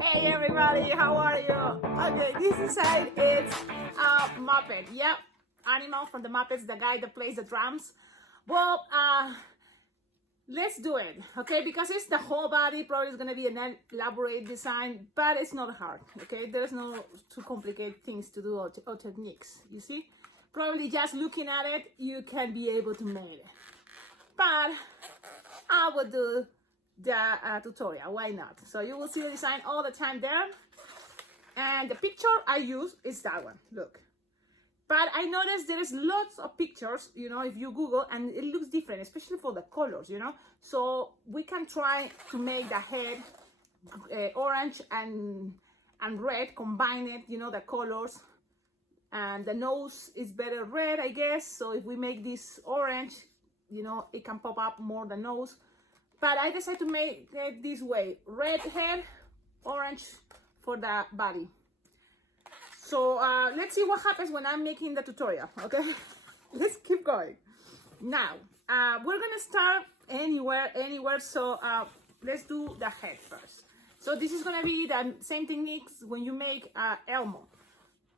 Hey everybody, how are you? Okay, this side is Muppet. Yep, animal from the Muppets, the guy that plays the drums. Well, let's do it, okay? Because it's the whole body, probably it's gonna be an elaborate design, but it's not hard, okay? There's no too complicated things to do or techniques, you see? Probably just looking at it, you can be able to make it. But I will do the tutorial, why not? So you will see the design all the time there, and the picture I use is that one, look. But I noticed there is lots of pictures, you know, if you Google, and it looks different, especially for the colors, you know. So we can try to make the head orange and red, combine it, you know, the colors. And the nose is better red, I guess. So if we make this orange, you know, it can pop up more the nose. But I decided to make it this way: red head, orange for the body. So let's see what happens when I'm making the tutorial, okay? Let's keep going. Now, we're gonna start anywhere. So let's do the head first. So this is gonna be the same techniques when you make Elmo.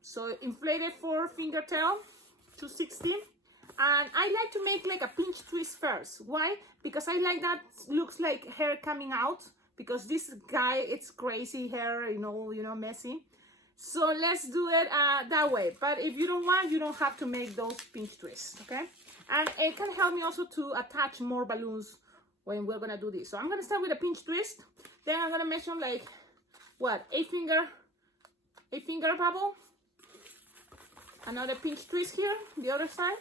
So inflated 4-finger tail, 260. And I like to make like a pinch twist first. Why? Because I like that looks like hair coming out, because this guy, it's crazy hair, you know, messy. So let's do it that way. But if you don't want, you don't have to make those pinch twists, okay? And it can help me also to attach more balloons when we're gonna do this. So I'm gonna start with a pinch twist. Then I'm gonna measure like, what, 8-finger bubble. Another pinch twist here, the other side.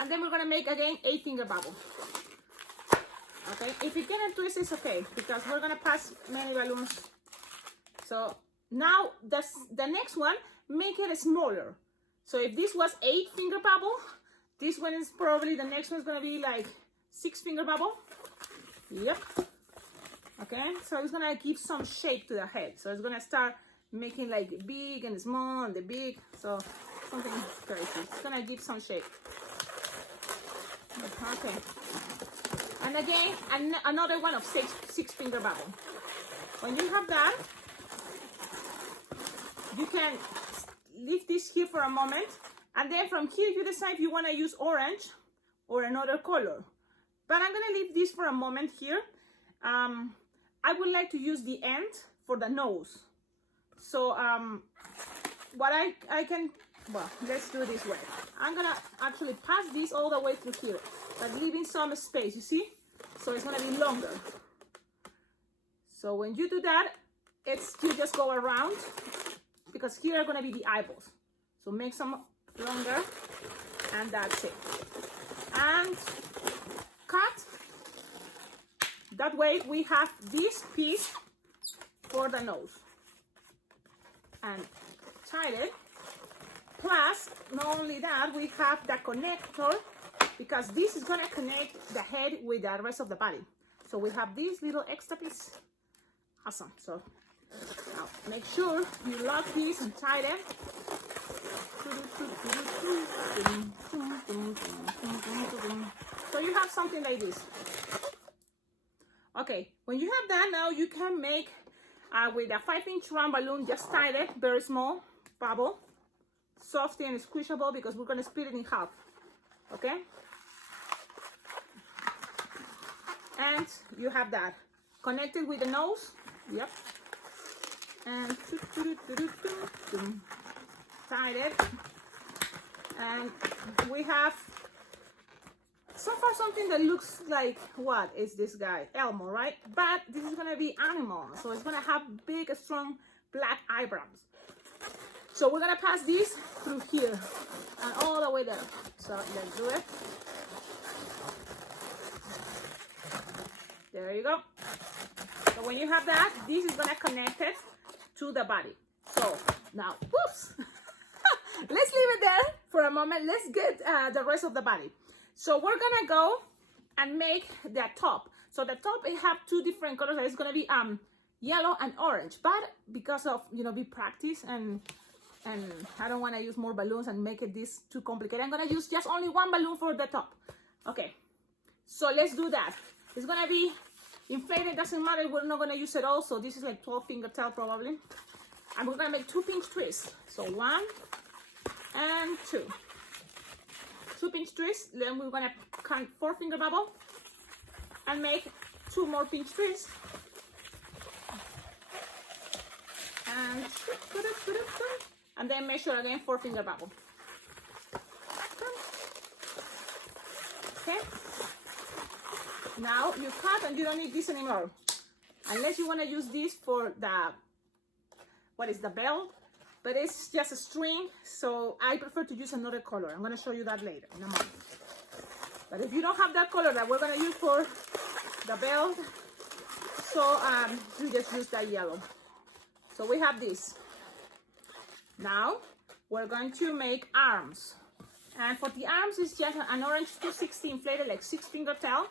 And then we're gonna make again 8-finger bubble. Okay, if you cannot twist, it's okay, because we're gonna pass many balloons. So now the next one, make it smaller. So if this was 8-finger bubble, this one is probably, the next one's gonna be like 6-finger bubble. Yep. Okay, so it's gonna give some shape to the head. So it's gonna start making like big and small and the big. So something crazy. It's gonna give some shape. Okay. And again, another one of 6-finger bubble. When you have that, you can leave this here for a moment, and then from here you decide if you want to use orange or another color. But I'm gonna leave this for a moment here. I would like to use the end for the nose. So what I can, well, let's do it this way. I'm gonna actually pass this all the way through here, but leaving some space, you see? So it's gonna be longer. So when you do that, you just go around, because here are gonna be the eyeballs. So make some longer, and that's it. And cut. That way we have this piece for the nose. And tie it. Plus, not only that, we have the connector, because this is gonna connect the head with the rest of the body. So we have this little extra piece. Awesome. So now make sure you lock this and tie them. So you have something like this. Okay, when you have that, now you can make with a 5-inch round balloon, just tie it, very small bubble, soft and squishable, because we're gonna split it in half. Okay, and you have that connected with the nose. Yep. And tied it, and we have so far something that looks like, what is this guy? Elmo, right? But this is gonna be animal, so it's gonna have big, strong black eyebrows. So we're gonna pass this through here and all the way there. So let's do it. There you go. So when you have that, this is gonna connect it to the body. So now, whoops. Let's leave it there for a moment. Let's get the rest of the body. So we're gonna go and make the top. So the top, it have 2 different colors. It's gonna be yellow and orange. But because of, you know, we practice and I don't want to use more balloons and make it this too complicated, I'm gonna use just only 1 balloon for the top. Okay, so let's do that. It's gonna be Inflated doesn't matter, we're not gonna use it all, so this is like 12 finger tail probably. And we're gonna make 2 pinch twists. So 1 and 2. 2 pinch twists, then we're gonna count 4 finger bubble and make 2 more pinch twists. And then measure again 4 finger bubble. Okay. Now you cut and you don't need this anymore. Unless you want to use this for the, what is the belt, but it's just a string, so I prefer to use another color. I'm going to show you that later in a moment. But if you don't have that color that we're going to use for the belt, so you just use that yellow. So we have this. Now we're going to make arms. And for the arms, it's just an orange 260 inflated, like 6 finger tail.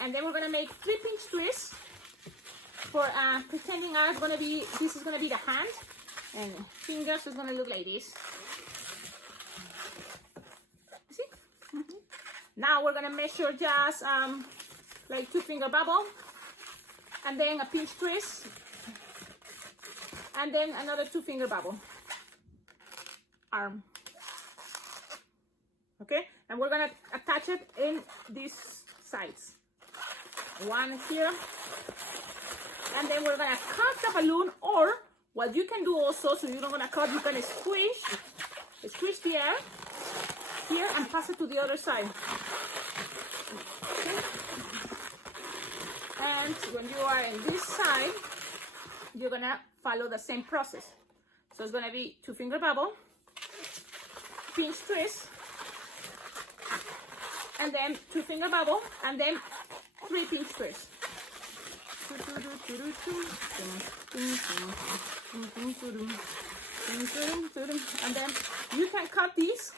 And then we're gonna make 3 pinch twists for pretending this is gonna be the hand, and fingers is gonna look like this. You see? Mm-hmm. Now we're gonna measure just like 2 finger bubble, and then a pinch twist, and then another 2 finger bubble. Arm. Okay, and we're gonna attach it in these sides. 1 here, and then we're gonna cut the balloon, or what you can do also, so you're not gonna cut, you can squish the air here and pass it to the other side. Okay. And when you are in this side, you're gonna follow the same process. So it's gonna be 2 finger bubble, pinch twist, and then 2 finger bubble, and then 3 pinch twists. And then you can cut these.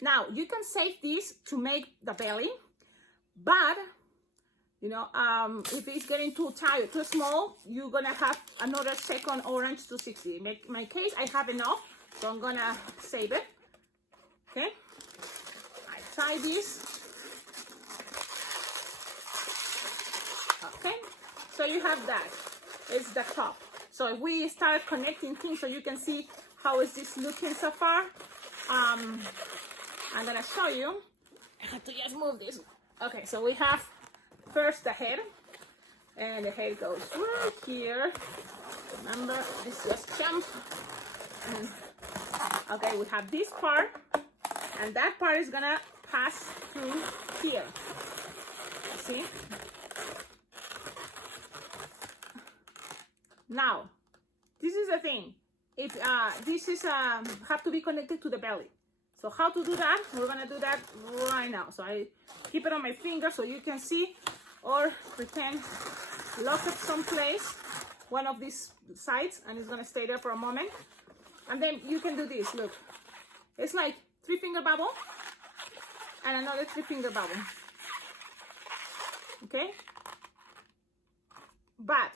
Now you can save these to make the belly, but you know, if it's getting too tight or too small, you're gonna have another second orange 260. In my case, I have enough, so I'm gonna save it. Okay, I tie this. Okay, so you have that. It's the top. So if we start connecting things so you can see how is this looking so far, I'm gonna show you. I have to just move this. Okay, so we have first the head, and the head goes right here. Remember, this just jump. Okay, we have this part, and that part is gonna pass through here. See? Now, this is the thing. If this is have to be connected to the belly. So how to do that? We're gonna do that right now. So I keep it on my finger so you can see, or pretend lock it someplace, one of these sides, and it's gonna stay there for a moment. And then you can do this. Look, it's like 3 finger bubble and another 3 finger bubble. Okay, but,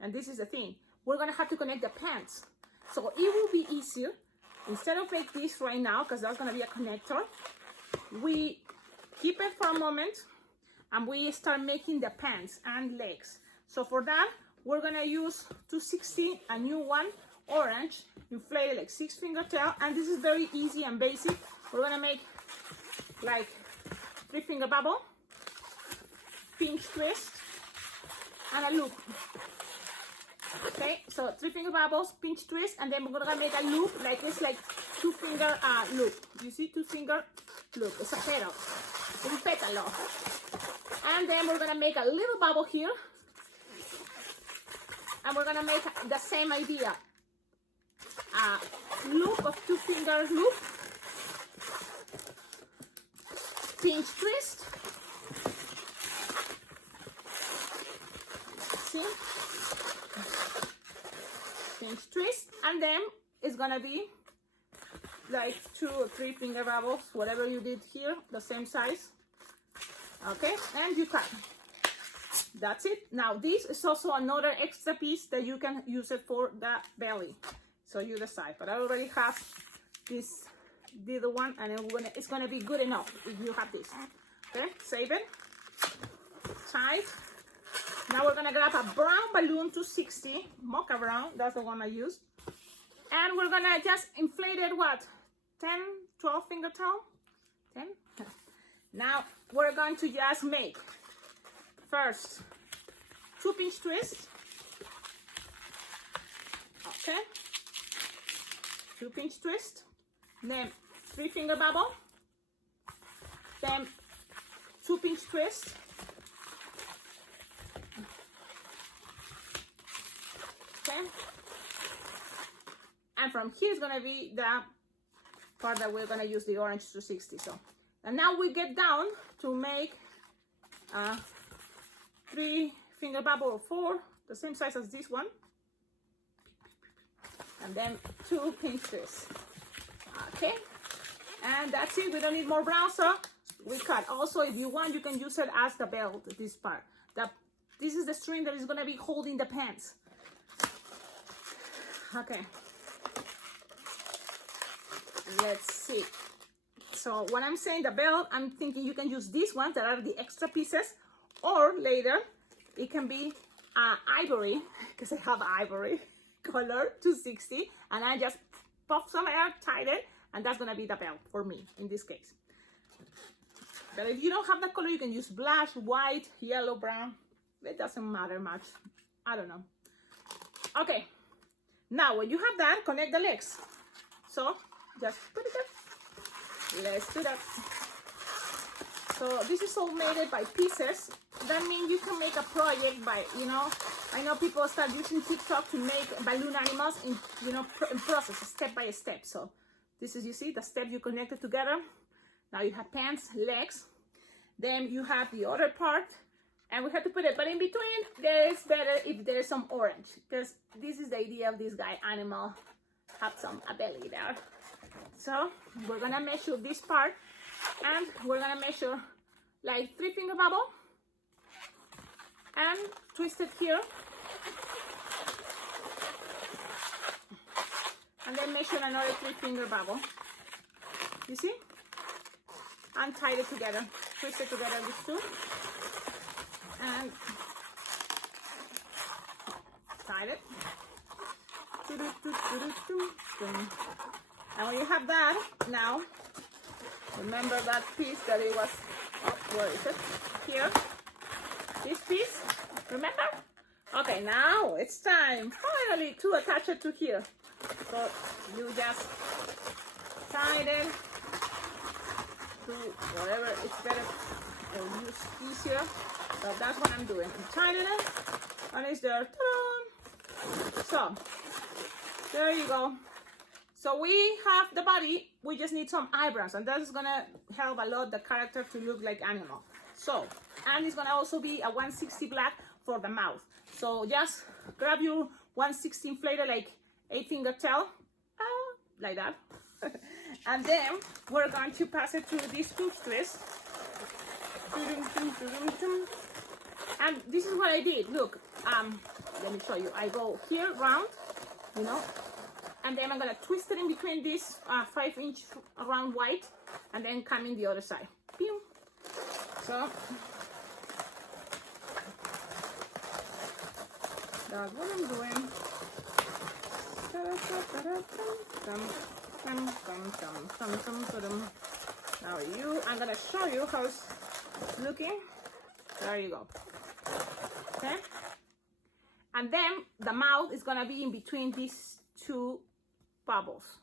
and this is the thing, we're gonna have to connect the pants. So it will be easier, instead of make this right now, because that's gonna be a connector, we keep it for a moment and we start making the pants and legs. So for that, we're gonna use 260, a new one, orange, inflated like 6 finger tail, and this is very easy and basic. We're gonna make like 3 finger bubble, pinch twist, and a loop. Okay, so 3 finger bubbles, pinch twist, and then we're gonna make a loop, like it's like 2 finger loop. You see, 2 finger loop. It's a petal, un pétalo. And then we're gonna make a little bubble here, and we're gonna make the same idea. Loop of 2 finger loop, pinch twist. See? Pinch twist, and then it's gonna be like 2 or 3 finger bubbles, whatever you did here, the same size. Okay, and you cut. That's it. Now this is also another extra piece that you can use it for the belly, so you decide. But I already have this little one, and it's gonna be good enough if you have this. Okay, save it, tight. Now we're gonna grab a brown balloon 260, mocha brown, that's the one I used. And we're gonna just inflate it, what, 10, 12 finger towel? 10? Now we're going to just make first 2-pinch twist. Okay. 2-pinch twist. Then 3-finger bubble. Then 2-pinch twist. Okay. And from here is gonna be the part that we're gonna use the orange 260. So, and now we get down to make 3-finger bubble of 4, the same size as this one, and then 2-pinch twist. Okay, and that's it. We don't need more brown, so we cut. Also, if you want, you can use it as the belt. This part, this is the string that is gonna be holding the pants. Okay. Let's see. So when I'm saying the belt, I'm thinking you can use these ones that are the extra pieces, or later it can be ivory, because I have ivory color 260, and I just pop some air, tied it, and that's gonna be the belt for me in this case. But if you don't have that color, you can use black, white, yellow, brown. It doesn't matter much. I don't know. Okay. Now when you have that, connect the legs. So just put it there. Let's do that. So this is all made by pieces. That means you can make a project by, I know people start using TikTok to make balloon animals in, in process, step by step. So this is, you see, the step you connected together. Now you have pants, legs. Then you have the other part. And we have to put it, but in between, it's better if there's some orange, because this is the idea of this guy animal, have some belly there. So we're gonna measure this part, and we're gonna measure like 3-finger bubble, and twist it here, and then measure another 3-finger bubble. You see? And tie it together, twist it together, these two. And tie it. And when you have that, now remember that piece that it was, where is it? Here. This piece, remember? Okay, now it's time finally to attach it to here. So you just tie it to whatever it's better or use easier. So that's what I'm doing. I'm tying it, and it's there. Ta-da! So there you go. So we have the body. We just need some eyebrows, and that is gonna help a lot the character to look like animal. So, and it's gonna also be a 160 black for the mouth. So just grab your 160 inflated, like 8-finger tail, like that. And then we're going to pass it through this hoop twist. And this is what I did. Look, let me show you. I go here round, and then I'm gonna twist it in between this 5-inch round white, and then come in the other side. Pew. So that's what I'm doing. Now I'm gonna show you how it's looking. There you go. Okay, and then the mouth is gonna be in between these 2 bubbles.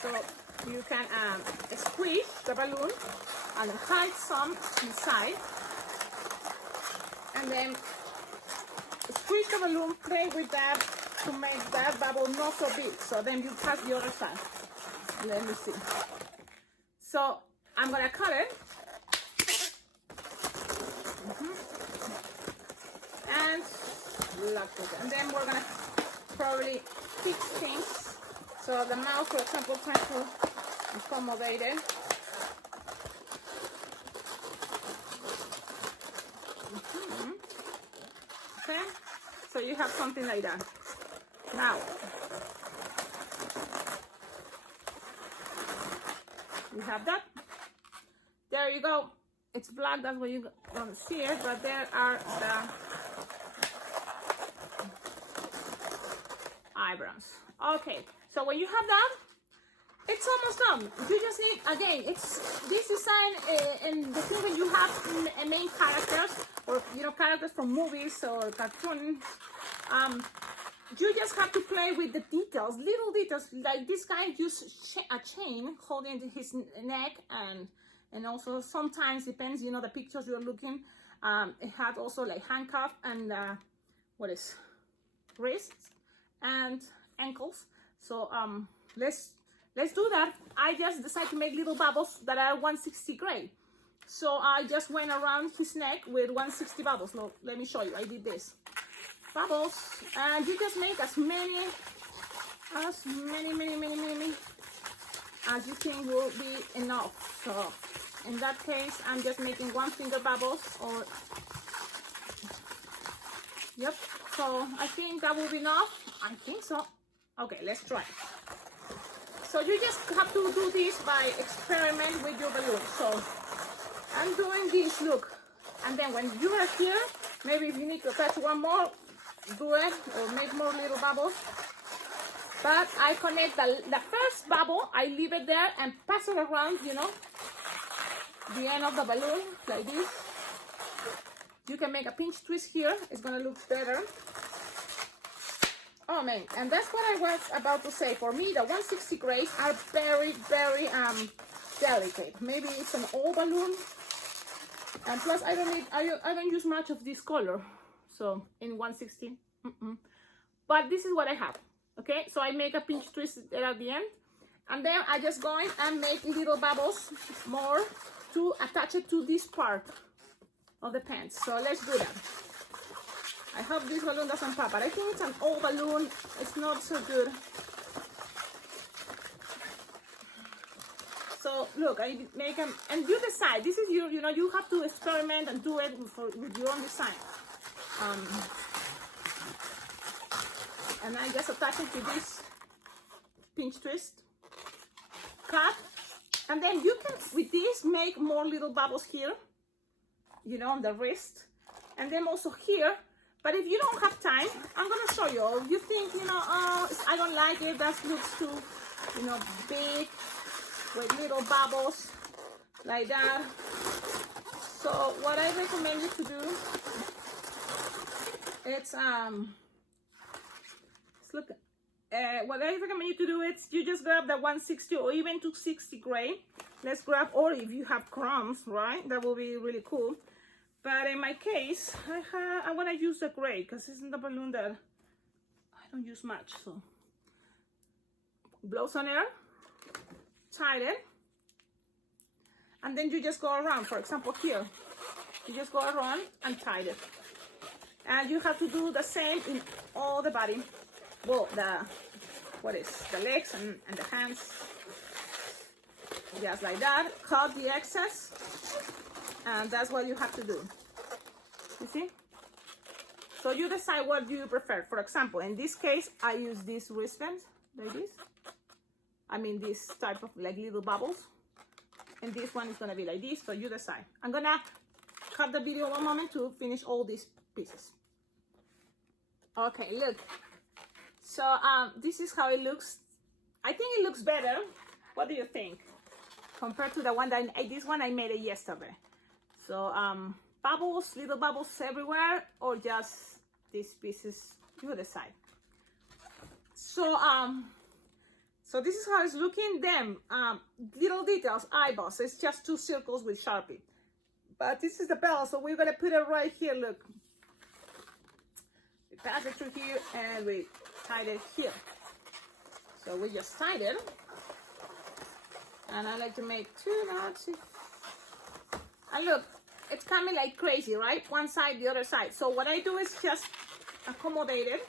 So you can squeeze the balloon and hide some inside, and then squeeze the balloon, play with that to make that bubble not so big. So then you pass the other side. Let me see. So I'm gonna cut it. And lock it. And then we're gonna probably fix things. So the mouth, for example, trying to accommodate it. Okay, so you have something like that. Now, you have that. There you go. it's black, that's why you don't see it, but there are the eyebrows. Okay, so when you have that, it's almost done. You just need, again, it's this design and the thing when you have main characters, or you know, characters from movies or cartoons, you just have to play with the details, little details. Like this guy used a chain holding his neck, and also sometimes depends, you know, the pictures you're looking. It had also like handcuff and what is wrists and ankles. So let's do that. I just decided to make little bubbles that are 160 gray. So I just went around his neck with 160 bubbles. Look, let me show you. I did this. Bubbles, and you just make as many as you think will be enough. So in that case, I'm just making 1 finger bubbles, or yep. So I think that will be enough. I think so. Okay, let's try. So you just have to do this by experiment with your balloon. So I'm doing this, look, and then when you are here, maybe if you need to touch one more, do it, or make more little bubbles. But I connect the first bubble, I leave it there and pass it around, you know, the end of the balloon like this. You can make a pinch twist here, it's gonna look better. Oh man, and that's what I was about to say. For me, the 160 grays are very delicate. Maybe it's an old balloon, and plus I don't use much of this color. So in 160, but this is what I have. Okay, so I make a pinch twist there at the end, and then I just go in and make little bubbles more to attach it to this part of the pants. So let's do that. I hope this balloon doesn't pop, but I think it's an old balloon. It's not so good. So look, I make them, and you decide. This is you know, you have to experiment and do it with your own design. And I just attach it to this pinch twist, cut, and then you can, with this, make more little bubbles here, you know, on the wrist, and then also here. But if you don't have time, I'm gonna show you. Or you think, you know, oh, I don't like it, that looks too, you know, big, with little bubbles like that. So what I recommend you to do, it's look, what I recommend you to do is you just grab the 160 or even 260 gray. Let's grab, or if you have crumbs, right, that will be really cool. But in my case, I want to use the gray because this is the balloon that I don't use much. So blow some air, tie it, and then you just go around. For example, here, you just go around and tie it. And you have to do the same in all the body. Well, the legs and the hands. Just like that. Cut the excess. And that's what you have to do. You see? So you decide what you prefer. For example, in this case, I use this wristband like this. I mean, this type of like little bubbles. And this one is gonna be like this. So you decide. I'm gonna cut the video one moment to finish all these pieces. Okay, look. So this is how it looks. I think it looks better. What do you think? Compared to the one that this one I made it yesterday. So bubbles, little bubbles everywhere, or just these pieces, you decide. So so this is how it's looking. Then little details, eyeballs. It's just 2 circles with Sharpie. But this is the bell, so we're gonna put it right here. Look, we pass it through here and we tied it here. So we just tied it, and I like to make 2 knots. And look, it's coming like crazy, right? One side, the other side. So what I do is just accommodate it,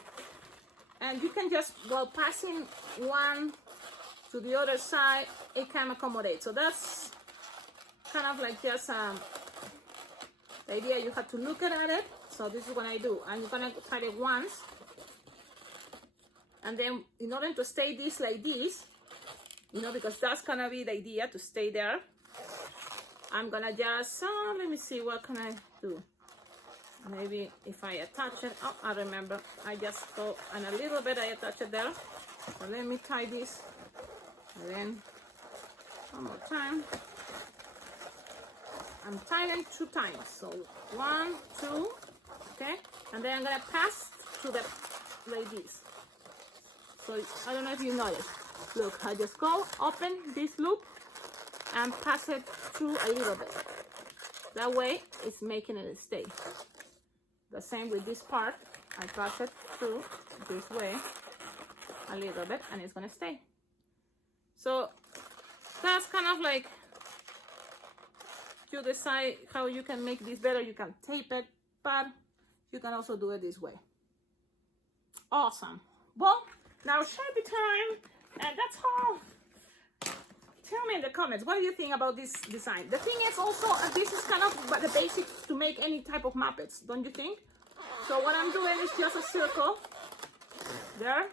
and you can just, while passing one to the other side, it can accommodate. So that's kind of like just the idea. You have to look at it. So this is what I do. I'm gonna tie it once, and then in order to stay this like this, you know, because that's gonna be the idea, to stay there. I'm gonna just, let me see, what can I do? Maybe if I attach it, oh, I remember, I just go and a little bit I attach it there. So let me tie this, and then one more time. I'm tying 2 times, so 1, 2, okay? And then I'm gonna pass through the, like this. So I don't know if you noticed. Look, I just go, open this loop, and pass it through a little bit. That way, it's making it stay. The same with this part. I pass it through this way a little bit, and it's gonna stay. So that's kind of like, you decide how you can make this better. You can tape it, but you can also do it this way. Awesome. Well, now Sharpie time, and that's all. Tell me in the comments, what do you think about this design? The thing is also, this is kind of the basics to make any type of Muppets, don't you think? So what I'm doing is just a circle there,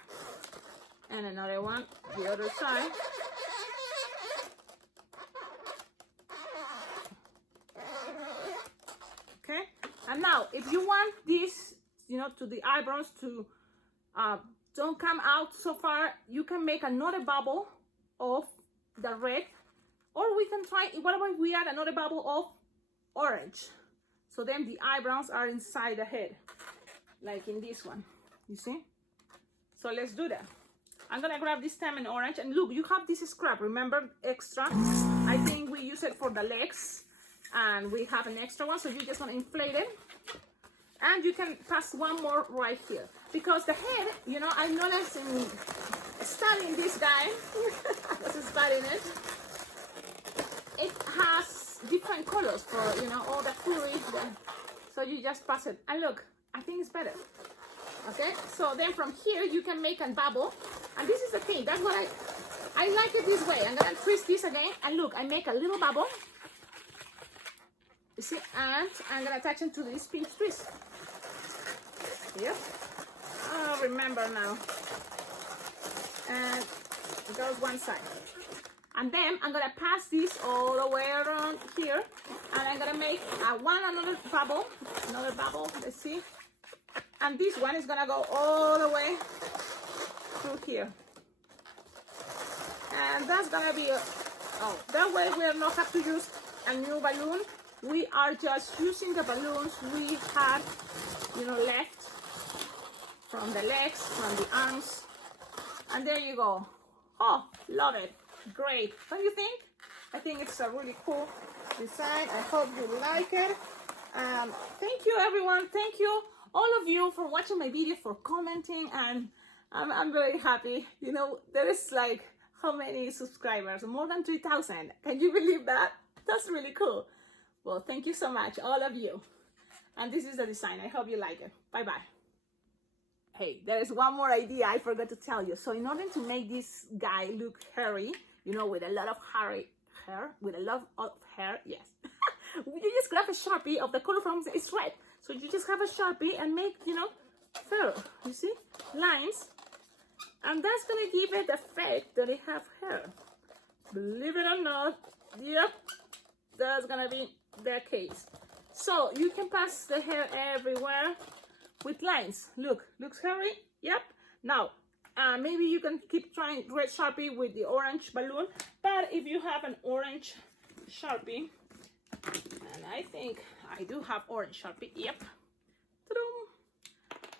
and another one the other side. Okay, and now if you want this, you know, to the eyebrows to don't come out so far, you can make another bubble of the red, or we can try, what about we add another bubble of orange, so then the eyebrows are inside the head, like in this one, you see? So let's do that. I'm gonna grab this time in orange, and look, you have this scrap, remember, extra. I think we use it for the legs, and we have an extra one, so you just want to inflate it, and you can pass one more right here, because the head, you know, I noticed in studying this guy, I was studying it, it has different colors for, you know, all the fluid, so you just pass it, and look, I think it's better. Okay, so then from here you can make a bubble, and this is the thing, that's what I like it this way. I'm gonna twist this again, and look, I make a little bubble, you see, and I'm gonna attach it to this pinch twist. Yep, I remember now. And it goes one side, and then I'm gonna pass this all the way around here, and I'm gonna make another bubble, let's see, and this one is gonna go all the way through here, and that's gonna be that way we'll not have to use a new balloon. We are just using the balloons we had, you know, left from the legs, from the arms. And there you go. Oh, love it. Great. Don't you think? I think it's a really cool design. I hope you like it. Thank you, everyone. Thank you, all of you, for watching my video, for commenting. And I'm very happy. You know, there is like, how many subscribers? More than 3,000. Can you believe that? That's really cool. Well, thank you so much, all of you. And this is the design. I hope you like it. Bye-bye. Hey, there is one more idea I forgot to tell you. So in order to make this guy look hairy, you know, with a lot of hair, yes. You just grab a Sharpie of the color from, it's red. So you just have a Sharpie and make, you know, fur, you see, lines. And that's gonna give it the effect that it have hair. Believe it or not, yep, that's gonna be the case. So you can pass the hair everywhere with lines. Look, looks hairy? Yep. Now, maybe you can keep trying red Sharpie with the orange balloon, but if you have an orange Sharpie, and I think I do have orange Sharpie, yep,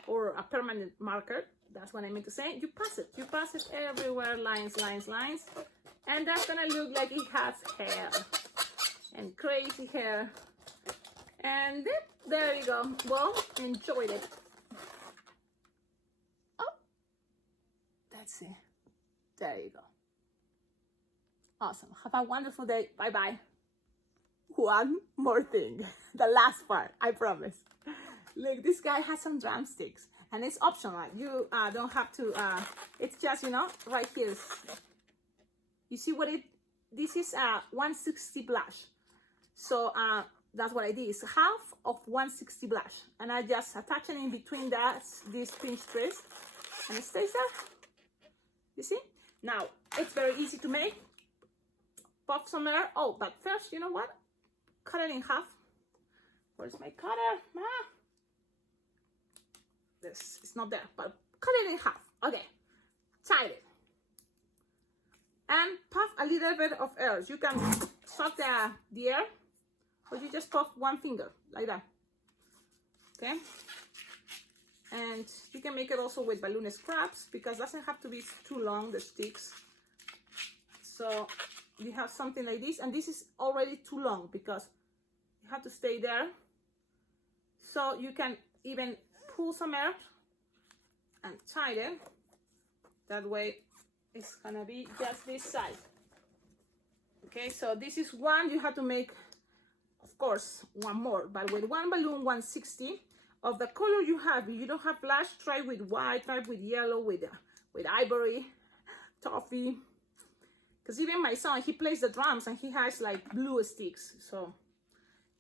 or a permanent marker, that's what I meant to say, you pass it everywhere, lines, lines, lines, and that's gonna look like it has hair, and crazy hair. And there you go. Well, enjoyed it. Oh, that's it. There you go. Awesome. Have a wonderful day. Bye-bye. One more thing. The last part, I promise. Look, this guy has some drumsticks, and it's optional. You don't have to, it's just, you know, right here. You see what this is 160 blush. So, that's what I did, is half of 160 blush, and I just attach it in between this pinch twist, and it stays there. You see? Now it's very easy to make. Pop some air. Oh, but first, you know what? cut it in half. Where's my cutter? Ah. This it's not there, but cut it in half. Okay, tie it. And puff a little bit of air. You can suck the air, or you just puff one finger, like that. Okay? And you can make it also with balloon scraps, because it doesn't have to be too long, the sticks. So you have something like this, and this is already too long because you have to stay there. So you can even pull some air and tie it. That way it's gonna be just this size. Okay, so this is one. You have to make, of course, one more, but with one balloon, 160 of the color you have. If you don't have flash, try with white, try with yellow, with ivory, toffee. Because even my son, he plays the drums and he has like blue sticks. So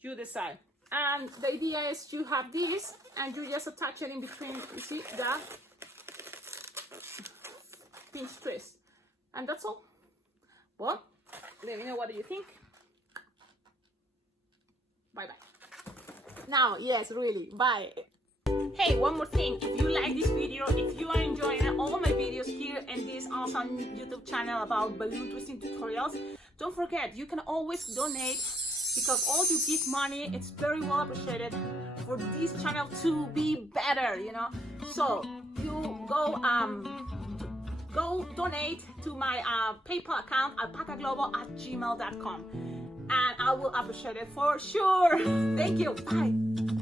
you decide. And the idea is you have this and you just attach it in between, you see that pinch twist. And that's all. Well, let me know what do you think. Bye bye. Now, yes, really, bye. Hey, one more thing. If you like this video, if you are enjoying all my videos here in this awesome YouTube channel about balloon twisting tutorials, don't forget, you can always donate, because all you give money, it's very well appreciated for this channel to be better, you know. So you go donate to my PayPal account, alpacaglobo@gmail.com, and I will appreciate it for sure. Thank you. Bye.